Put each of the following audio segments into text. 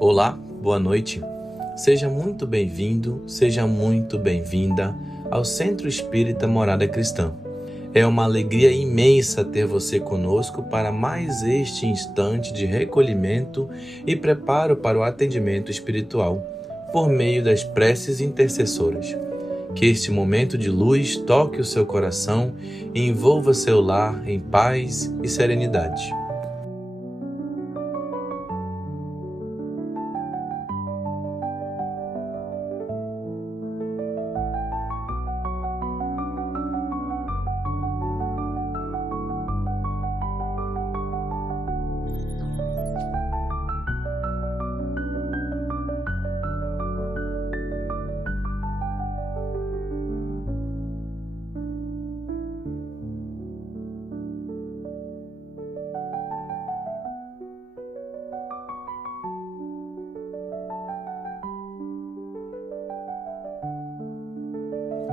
Olá, boa noite. Seja muito bem-vindo, seja muito bem-vinda ao Centro Espírita Morada Cristã. É uma alegria imensa ter você conosco para mais este instante de recolhimento e preparo para o atendimento espiritual, por meio das preces intercessoras. Que este momento de luz toque o seu coração e envolva seu lar em paz e serenidade.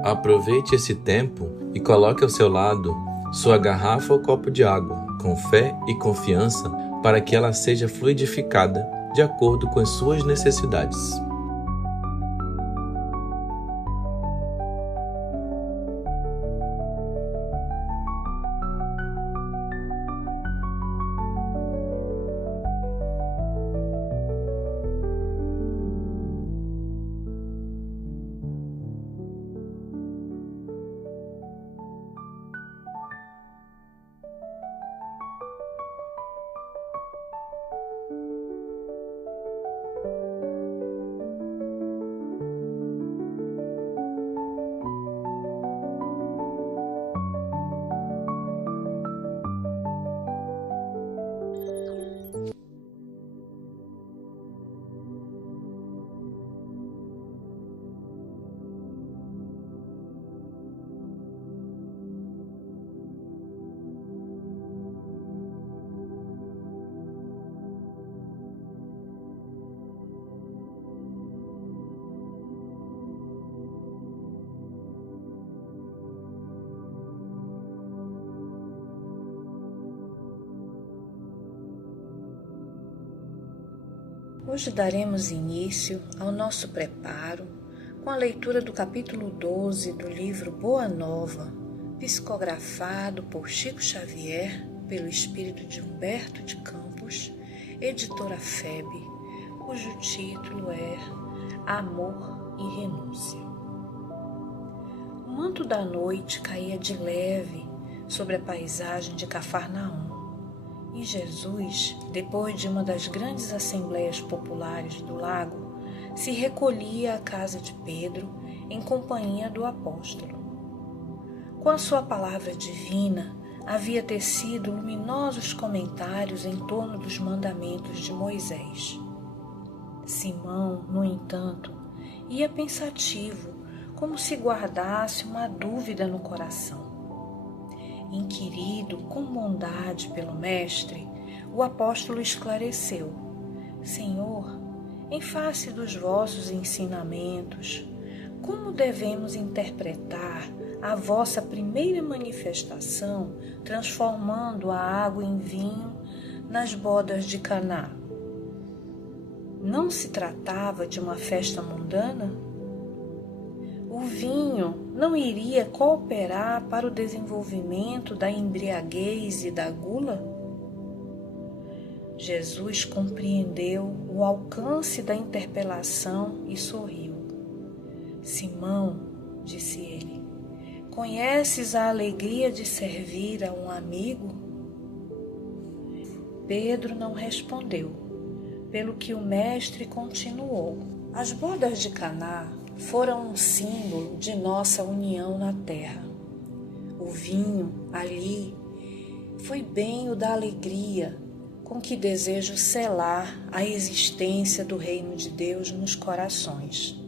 Aproveite esse tempo e coloque ao seu lado sua garrafa ou copo de água, com fé e confiança, para que ela seja fluidificada de acordo com as suas necessidades. Hoje daremos início ao nosso preparo com a leitura do capítulo 12 do livro Boa Nova, psicografado por Chico Xavier pelo espírito de Humberto de Campos, editora FEB, cujo título é Amor e Renúncia. O manto da noite caía de leve sobre a paisagem de Cafarnaum. E Jesus, depois de uma das grandes assembleias populares do lago, se recolhia à casa de Pedro em companhia do apóstolo. Com a sua palavra divina, havia tecido luminosos comentários em torno dos mandamentos de Moisés. Simão, no entanto, ia pensativo, como se guardasse uma dúvida no coração. Inquirido com bondade pelo mestre, o apóstolo esclareceu: Senhor, em face dos vossos ensinamentos, como devemos interpretar a vossa primeira manifestação transformando a água em vinho nas bodas de Caná? Não se tratava de uma festa mundana? O vinho não iria cooperar para o desenvolvimento da embriaguez e da gula? Jesus compreendeu o alcance da interpelação e sorriu. Simão, disse ele, conheces a alegria de servir a um amigo? Pedro não respondeu, pelo que o mestre continuou. As bodas de Caná foram um símbolo de nossa união na terra. O vinho ali foi bem o da alegria com que desejo selar a existência do reino de Deus nos corações.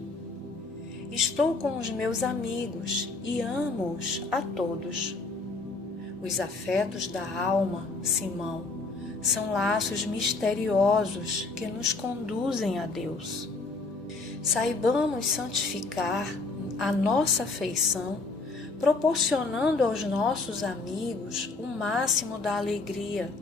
Estou com os meus amigos e amo-os a todos. Os afetos da alma, Simão, são laços misteriosos que nos conduzem a Deus. Saibamos santificar a nossa afeição, proporcionando aos nossos amigos o máximo da alegria,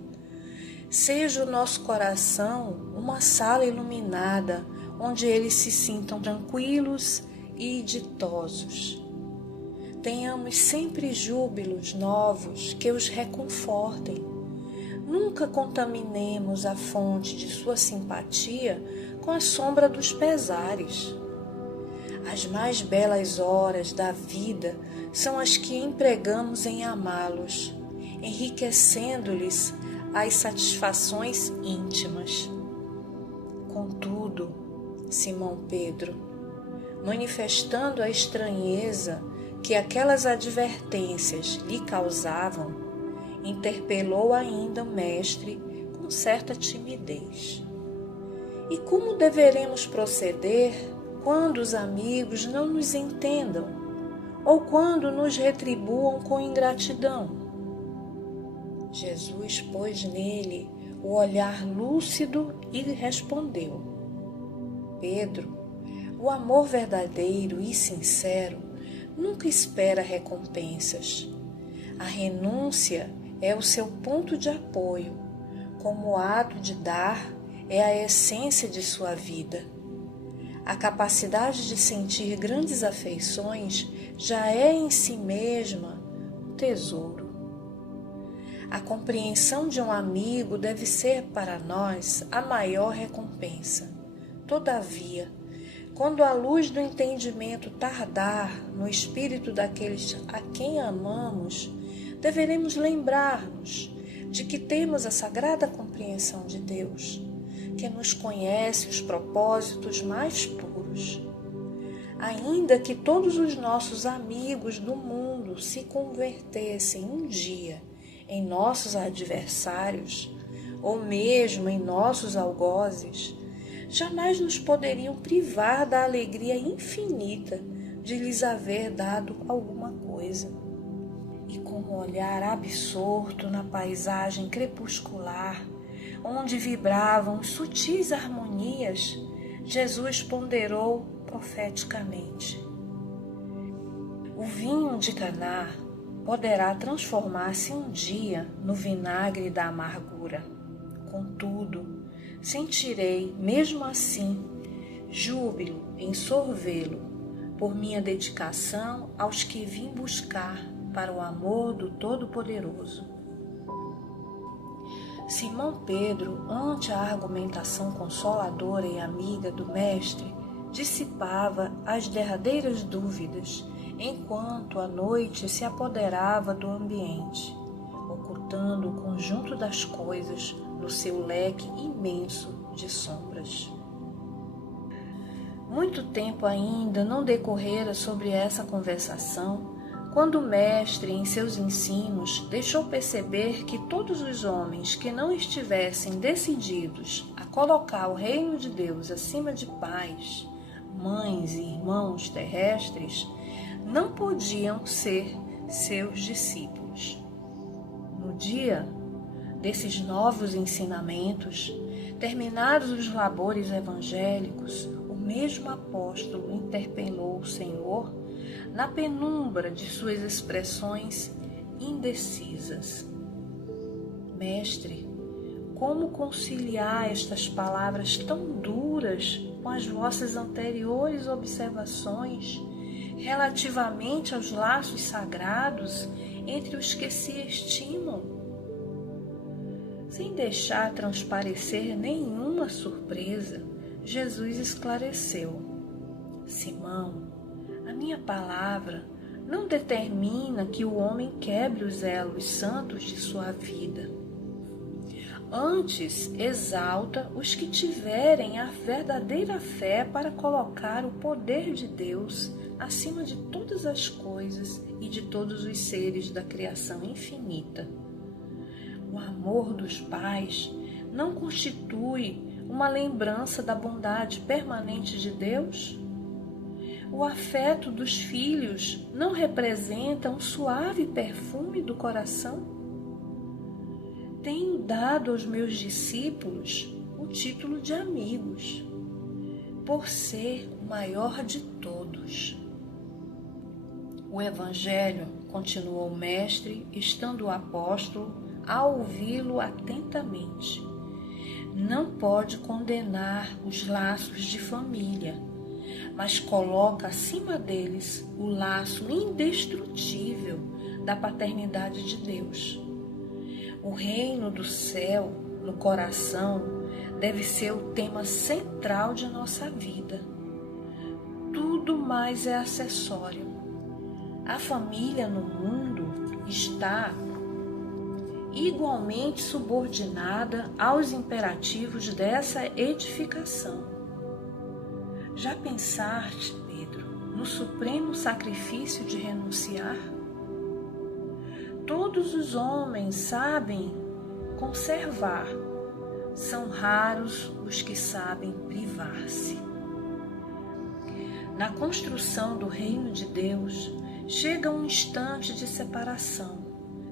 Seja o nosso coração uma sala iluminada, onde eles se sintam tranquilos e ditosos. Tenhamos sempre júbilos novos que os reconfortem. Nunca contaminemos a fonte de sua simpatia com a sombra dos pesares. As mais belas horas da vida são as que empregamos em amá-los, enriquecendo-lhes as satisfações íntimas. Contudo, Simão Pedro, manifestando a estranheza que aquelas advertências lhe causavam, interpelou ainda o mestre com certa timidez. E como deveremos proceder quando os amigos não nos entendam ou quando nos retribuam com ingratidão? Jesus pôs nele o olhar lúcido e respondeu: Pedro, o amor verdadeiro e sincero nunca espera recompensas. A renúncia é o seu ponto de apoio, como o ato de dar é a essência de sua vida. A capacidade de sentir grandes afeições já é em si mesma um tesouro. A compreensão de um amigo deve ser para nós a maior recompensa. Todavia, quando a luz do entendimento tardar no espírito daqueles a quem amamos, deveremos lembrar-nos de que temos a sagrada compreensão de Deus, que nos conhece os propósitos mais puros. Ainda que todos os nossos amigos do mundo se convertessem um dia em nossos adversários, ou mesmo em nossos algozes, jamais nos poderiam privar da alegria infinita de lhes haver dado alguma coisa. E com um olhar absorto na paisagem crepuscular, onde vibravam sutis harmonias, Jesus ponderou profeticamente: o vinho de Caná poderá transformar-se um dia no vinagre da amargura. Contudo, sentirei, mesmo assim, júbilo em sorvê-lo, por minha dedicação aos que vim buscar para o amor do Todo-Poderoso. Simão Pedro, ante a argumentação consoladora e amiga do Mestre, dissipava as derradeiras dúvidas, enquanto a noite se apoderava do ambiente, ocultando o conjunto das coisas no seu leque imenso de sombras. Muito tempo ainda não decorrera sobre essa conversação, quando o Mestre, em seus ensinos, deixou perceber que todos os homens que não estivessem decididos a colocar o reino de Deus acima de pais, mães e irmãos terrestres, não podiam ser seus discípulos. No dia desses novos ensinamentos, terminados os labores evangélicos, o mesmo apóstolo interpelou o Senhor na penumbra de suas expressões indecisas. Mestre, como conciliar estas palavras tão duras com as vossas anteriores observações relativamente aos laços sagrados entre os que se estimam? Sem deixar transparecer nenhuma surpresa, Jesus esclareceu: Simão, a minha palavra não determina que o homem quebre os elos santos de sua vida. Antes, exalta os que tiverem a verdadeira fé para colocar o poder de Deus acima de todas as coisas e de todos os seres da criação infinita. O amor dos pais não constitui uma lembrança da bondade permanente de Deus? O afeto dos filhos não representa um suave perfume do coração? Tenho dado aos meus discípulos o título de amigos, por ser o maior de todos. O Evangelho, continuou o Mestre, estando o apóstolo a ouvi-lo atentamente. Não pode condenar os laços de família, mas coloca acima deles o laço indestrutível da paternidade de Deus. O reino do céu no coração deve ser o tema central de nossa vida. Tudo mais é acessório. A família no mundo está igualmente subordinada aos imperativos dessa edificação. Já pensaste, Pedro, no supremo sacrifício de renunciar? Todos os homens sabem conservar, são raros os que sabem privar-se. Na construção do reino de Deus, chega um instante de separação,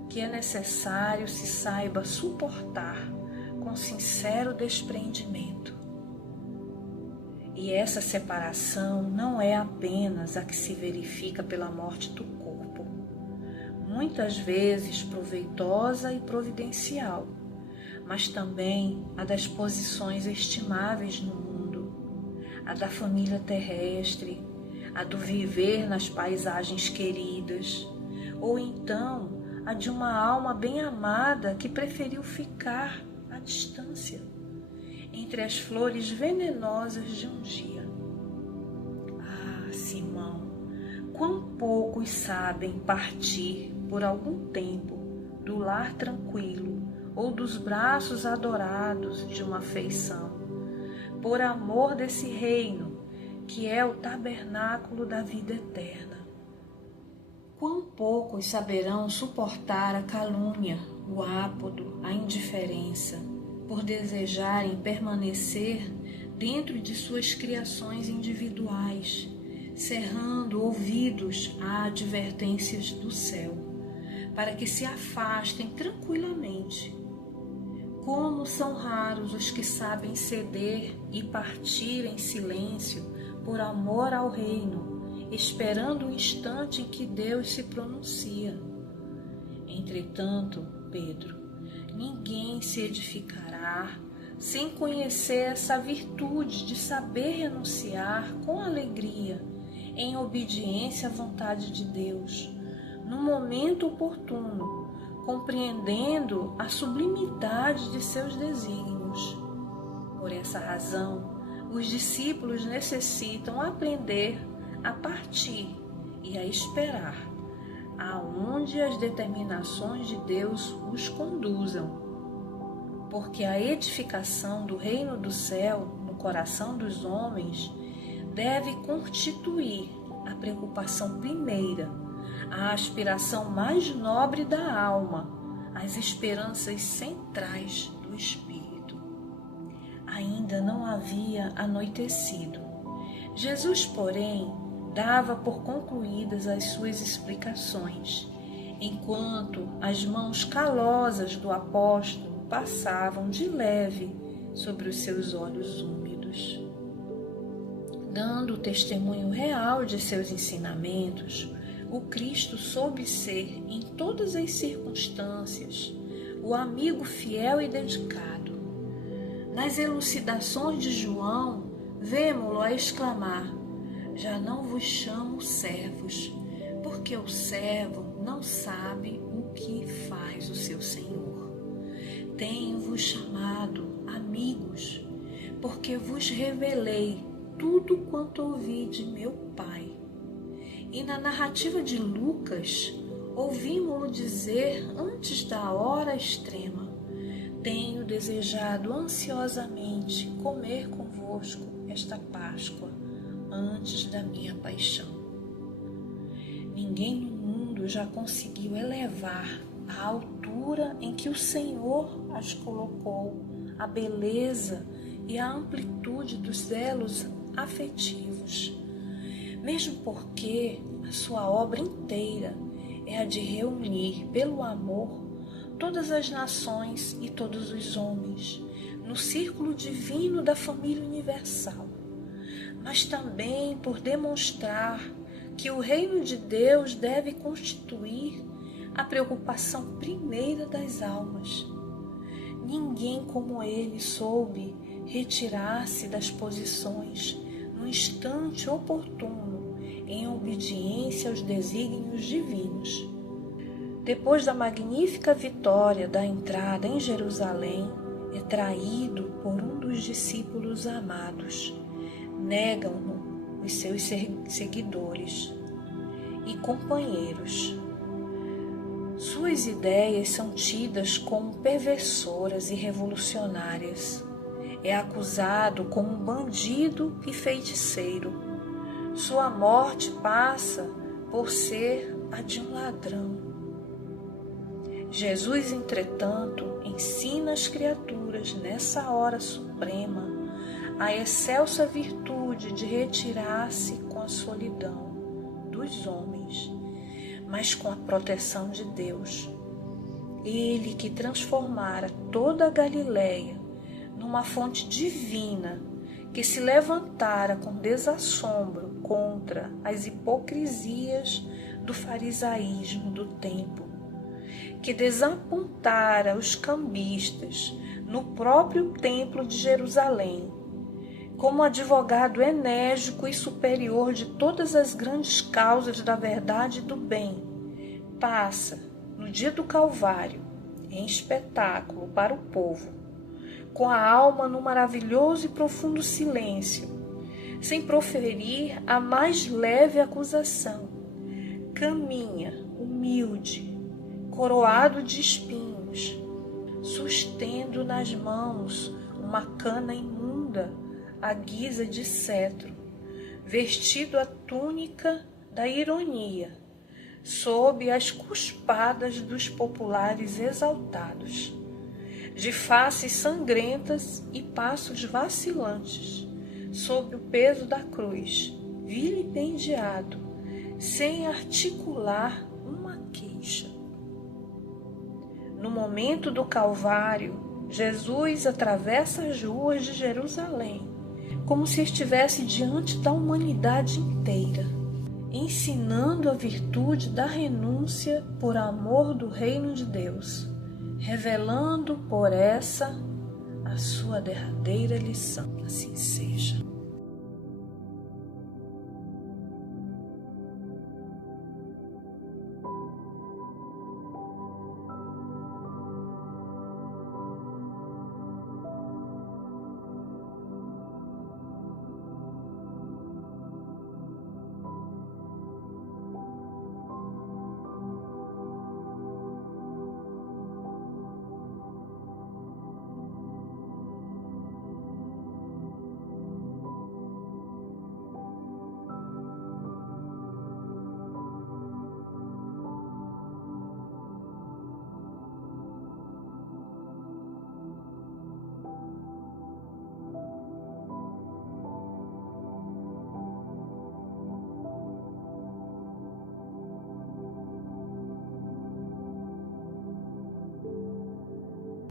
que é necessário se saiba suportar com sincero desprendimento. E essa separação não é apenas a que se verifica pela morte do corpo, muitas vezes proveitosa e providencial, mas também a das posições estimáveis no mundo, a da família terrestre, a do viver nas paisagens queridas, ou então a de uma alma bem amada que preferiu ficar à distância, entre as flores venenosas de um dia. Ah, Simão, quão poucos sabem partir por algum tempo do lar tranquilo ou dos braços adorados de uma afeição, por amor desse reino que é o tabernáculo da vida eterna. Quão poucos saberão suportar a calúnia, o ápodo, a indiferença, por desejarem permanecer dentro de suas criações individuais, cerrando ouvidos a advertências do céu, para que se afastem tranquilamente. Como são raros os que sabem ceder e partir em silêncio por amor ao reino, esperando o instante em que Deus se pronuncia. Entretanto, Pedro, ninguém se edificará sem conhecer essa virtude de saber renunciar com alegria, em obediência à vontade de Deus, no momento oportuno, compreendendo a sublimidade de seus desígnios. Por essa razão, os discípulos necessitam aprender a partir e a esperar, aonde as determinações de Deus os conduzam, porque a edificação do reino do céu no coração dos homens deve constituir a preocupação primeira, a aspiração mais nobre da alma, as esperanças centrais do espírito. Ainda não havia anoitecido. Jesus, porém, dava por concluídas as suas explicações, enquanto as mãos calosas do apóstolo passavam de leve sobre os seus olhos úmidos. Dando o testemunho real de seus ensinamentos, o Cristo soube ser, em todas as circunstâncias, o amigo fiel e dedicado. Nas elucidações de João, vemo-lo a exclamar: já não vos chamo servos, porque o servo não sabe o que faz o seu senhor. Tenho-vos chamado amigos, porque vos revelei tudo quanto ouvi de meu Pai. E na narrativa de Lucas, ouvimos-lo dizer antes da hora extrema: tenho desejado ansiosamente comer convosco esta Páscoa antes da minha paixão. Ninguém no mundo já conseguiu elevar à altura em que o Senhor as colocou a beleza e a amplitude dos elos afetivos, mesmo porque a sua obra inteira é a de reunir pelo amor todas as nações e todos os homens no círculo divino da família universal, mas também por demonstrar que o reino de Deus deve constituir a preocupação primeira das almas. Ninguém como ele soube retirar-se das posições no instante oportuno, em obediência aos desígnios divinos. Depois da magnífica vitória da entrada em Jerusalém, é traído por um dos discípulos amados. Negam-no os seus seguidores e companheiros. Suas ideias são tidas como perversoras e revolucionárias. É acusado como bandido e feiticeiro. Sua morte passa por ser a de um ladrão. Jesus, entretanto, ensina as criaturas nessa hora suprema a excelsa virtude de retirar-se com a solidão dos homens, mas com a proteção de Deus. Ele que transformara toda a Galileia numa fonte divina, que se levantara com desassombro contra as hipocrisias do farisaísmo do tempo, que desapontara os cambistas no próprio templo de Jerusalém, como advogado enérgico e superior de todas as grandes causas da verdade e do bem, passa, no dia do Calvário, em espetáculo para o povo, com a alma no maravilhoso e profundo silêncio, sem proferir a mais leve acusação, caminha, humilde, coroado de espinhos, sustendo nas mãos uma cana imunda à guisa de cetro, vestido a túnica da ironia, sob as cuspadas dos populares exaltados, de faces sangrentas e passos vacilantes, sob o peso da cruz, vilipendiado, sem articular uma queixa. No momento do Calvário, Jesus atravessa as ruas de Jerusalém, como se estivesse diante da humanidade inteira, ensinando a virtude da renúncia por amor do reino de Deus, revelando por essa a sua derradeira lição. Assim seja.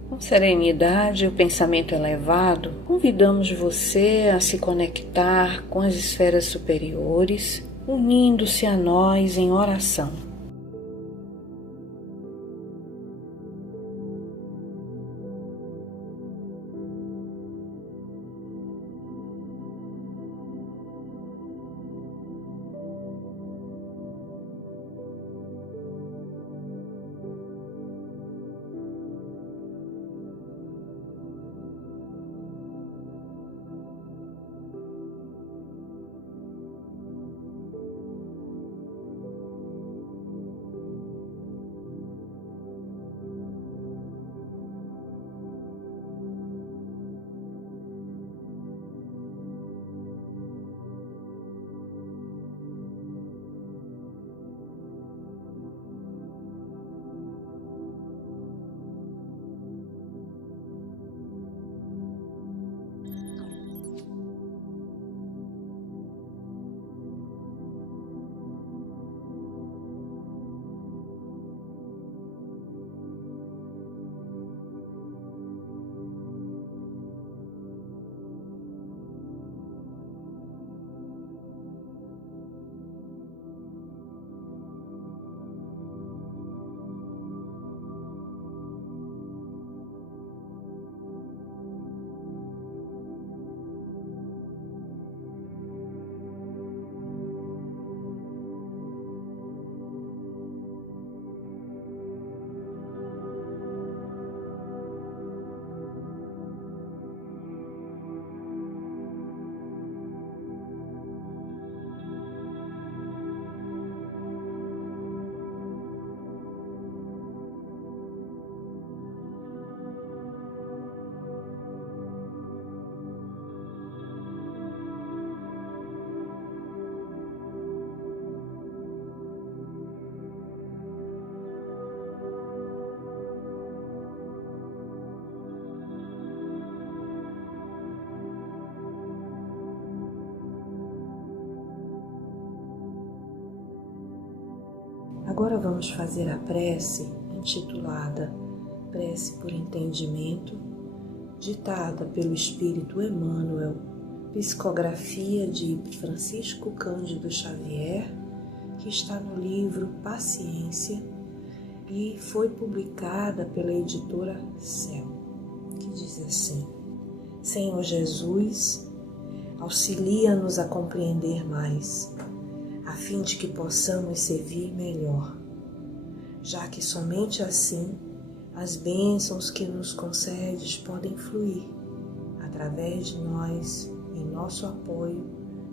Com serenidade e o pensamento elevado, convidamos você a se conectar com as esferas superiores, unindo-se a nós em oração. Agora vamos fazer a prece intitulada Prece por Entendimento, ditada pelo Espírito Emmanuel, psicografia de Francisco Cândido Xavier, que está no livro Paciência e foi publicada pela editora Céu, que diz assim: Senhor Jesus, auxilia-nos a compreender mais, a fim de que possamos servir melhor, já que somente assim as bênçãos que nos concedes podem fluir através de nós, em nosso apoio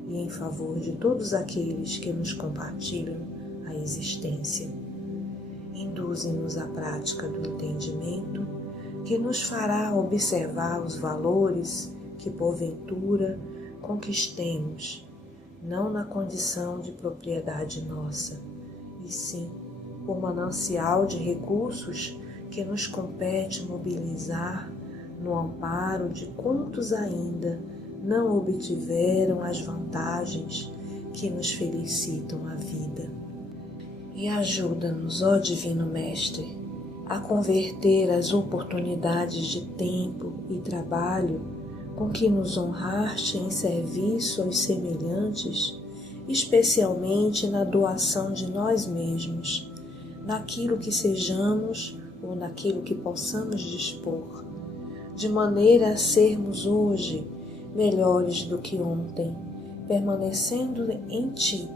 e em favor de todos aqueles que nos compartilham a existência. Induze-nos à prática do entendimento, que nos fará observar os valores que porventura conquistemos, não na condição de propriedade nossa, e sim por manancial de recursos que nos compete mobilizar no amparo de quantos ainda não obtiveram as vantagens que nos felicitam a vida. E ajuda-nos, ó Divino Mestre, a converter as oportunidades de tempo e trabalho com que nos honraste em serviço aos semelhantes, especialmente na doação de nós mesmos, naquilo que sejamos ou naquilo que possamos dispor, de maneira a sermos hoje melhores do que ontem, permanecendo em Ti,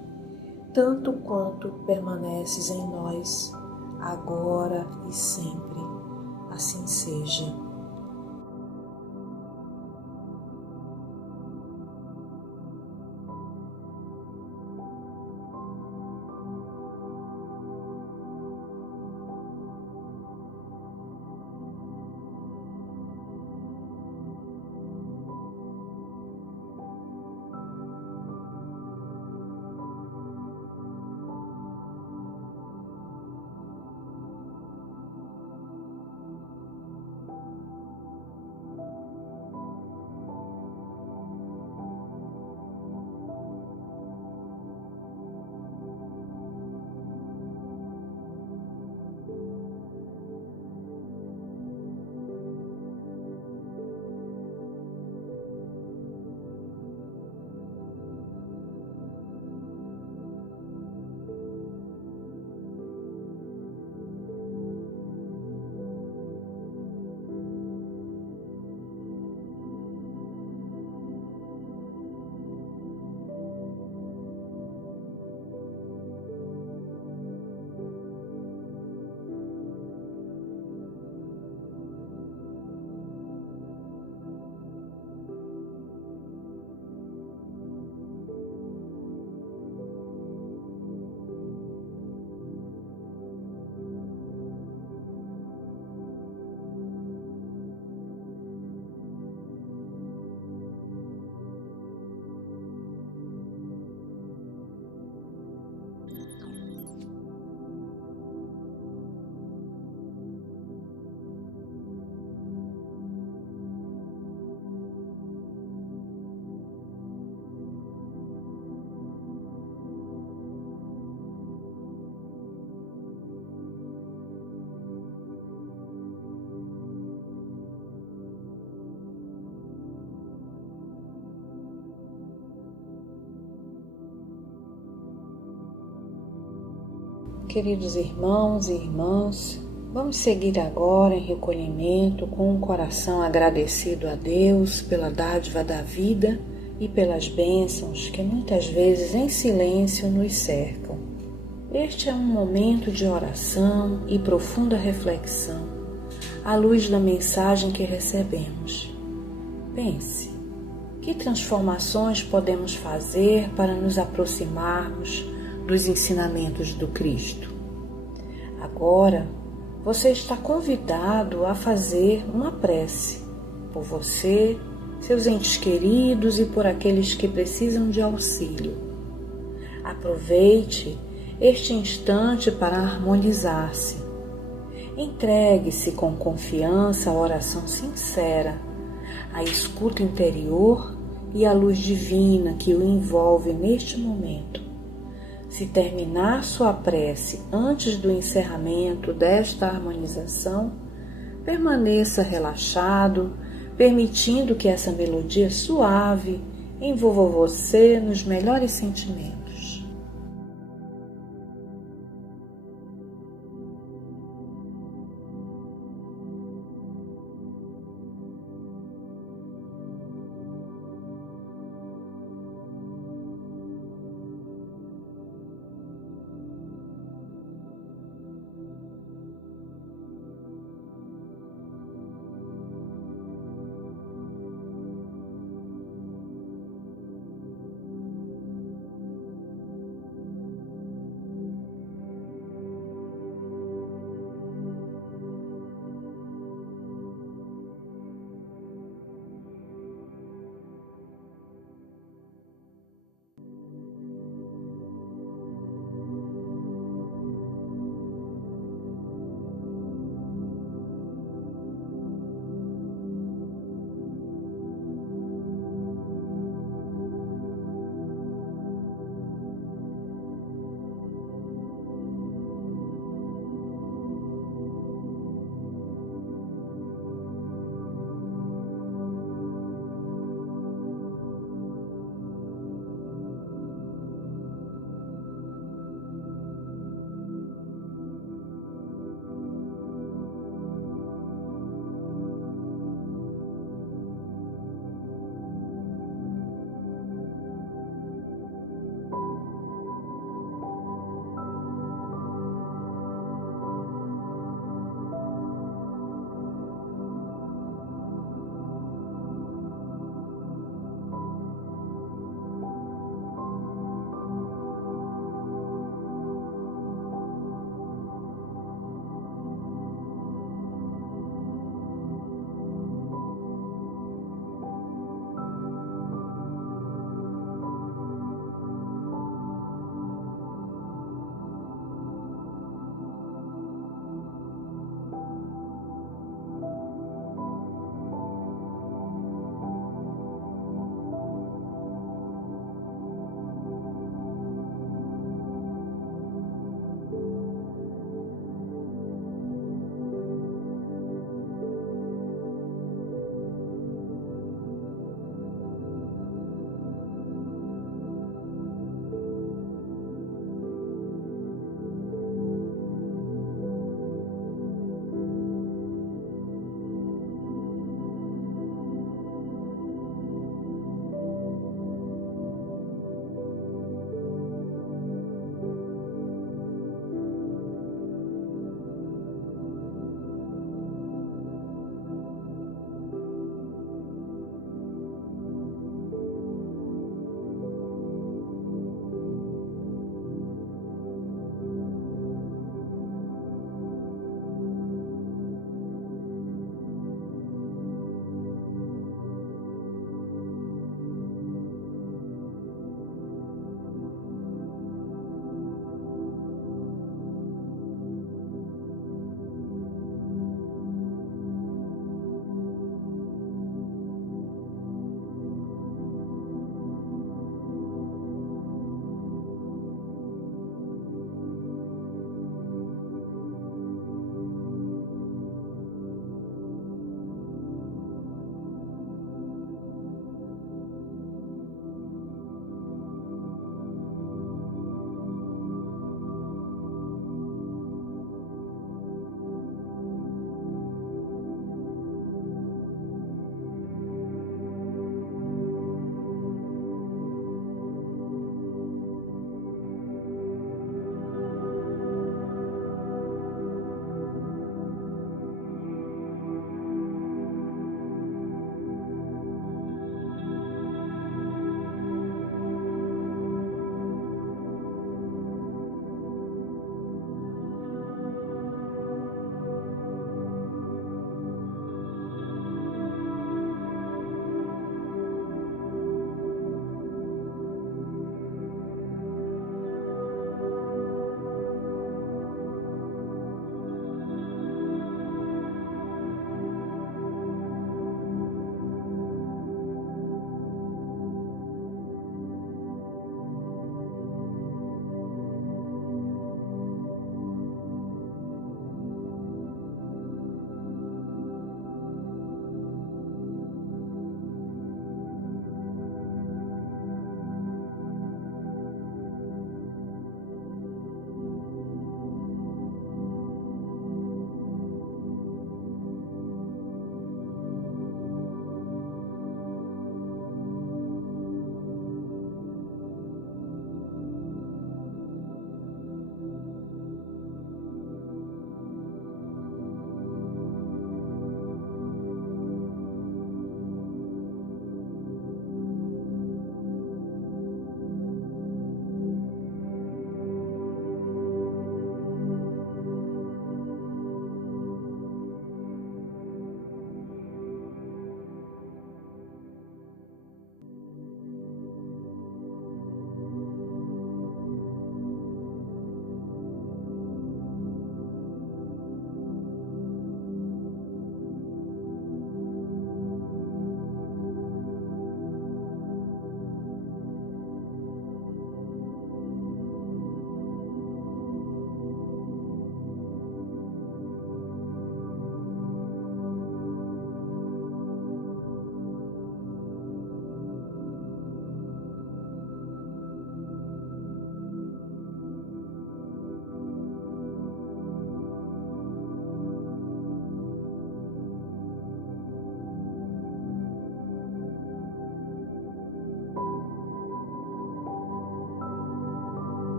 tanto quanto permaneces em nós, agora e sempre. Assim seja. Queridos irmãos e irmãs, vamos seguir agora em recolhimento com um coração agradecido a Deus pela dádiva da vida e pelas bênçãos que muitas vezes em silêncio nos cercam. Este é um momento de oração e profunda reflexão à luz da mensagem que recebemos. Pense, que transformações podemos fazer para nos aproximarmos dos ensinamentos do Cristo? Agora, você está convidado a fazer uma prece por você, seus entes queridos e por aqueles que precisam de auxílio. Aproveite este instante para harmonizar-se. Entregue-se com confiança à oração sincera, à escuta interior e à luz divina que o envolve neste momento. Se terminar sua prece antes do encerramento desta harmonização, permaneça relaxado, permitindo que essa melodia suave envolva você nos melhores sentimentos.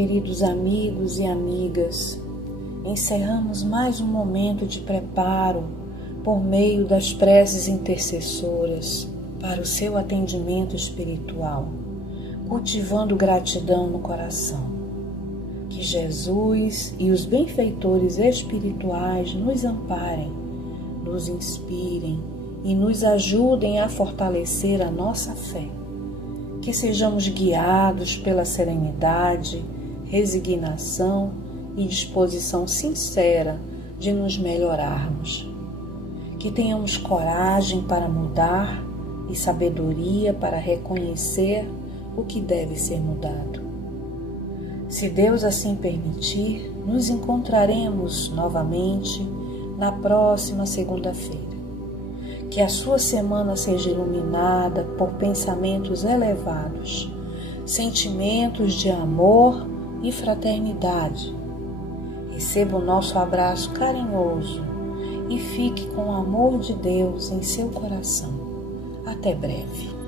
Queridos amigos e amigas, encerramos mais um momento de preparo por meio das preces intercessoras para o seu atendimento espiritual, cultivando gratidão no coração. Que Jesus e os benfeitores espirituais nos amparem, nos inspirem e nos ajudem a fortalecer a nossa fé. Que sejamos guiados pela serenidade, resignação e disposição sincera de nos melhorarmos. Que tenhamos coragem para mudar e sabedoria para reconhecer o que deve ser mudado. Se Deus assim permitir, nos encontraremos novamente na próxima segunda-feira. Que a sua semana seja iluminada por pensamentos elevados, sentimentos de amor e fraternidade. Receba o nosso abraço carinhoso e fique com o amor de Deus em seu coração. Até breve.